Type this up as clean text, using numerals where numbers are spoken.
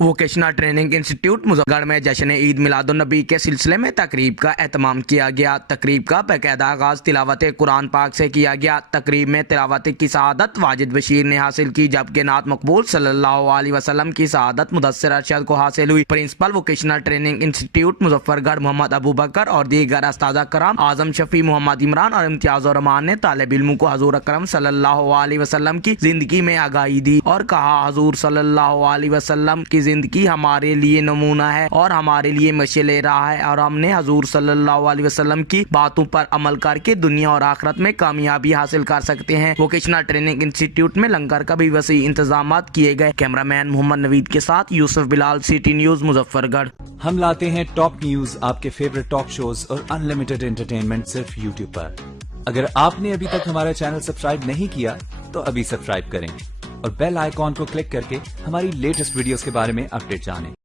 Vocational training institute Muzaffargarh میں جشن عید میلاد النبی کے سلسلے میں تقریب کا اہتمام کیا گیا۔ تقریب کا باقاعدہ آغاز تلاوت قرآن پاک سے کیا گیا۔ تقریب میں تلاوت کی سعادت واجد بشیر نے حاصل کی، جبکہ نعت مقبول صلی اللہ علیہ وسلم کی سعادت مدثر ارشد کو حاصل ہوئی۔ Principal vocational training institute Muzaffargarh Muhammad Abu Bakr اور دیگر اساتذہ کرام، اعظم شفیع محمد عمران اور امتیاز الرحمان نے طالب علموں کو حضور اکرم صلی اللہ علیہ وسلم کی زندگی میں آگاہی دی اور کہا، حضور صلی اللہ علیہ وسلم کی زندگی ہمارے لیے نمونہ ہے اور ہمارے لیے مشعل راہ ہے، اور ہم نے حضور صلی اللہ علیہ وسلم کی باتوں پر عمل کر کے دنیا اور آخرت میں کامیابی حاصل کر سکتے ہیں۔ ووکیشنل ٹریننگ انسٹیٹیوٹ میں لنگر کا بھی وسیع انتظامات کیے گئے۔ کیمرہ مین محمد نوید کے ساتھ یوسف بلال، سٹی نیوز مظفرگڑھ۔ ہم لاتے ہیں ٹاپ نیوز، آپ کے فیورٹ ٹاک شوز اور انلمیٹڈ انٹرٹینمنٹ صرف یوٹیوب پر۔ اگر آپ نے ابھی تک ہمارا چینل سبسکرائب نہیں کیا تو ابھی سبسکرائب کریں اور بیل آئیکن کو کلک کر کے ہماری لیٹسٹ ویڈیوز کے بارے میں اپڈیٹ جانیں۔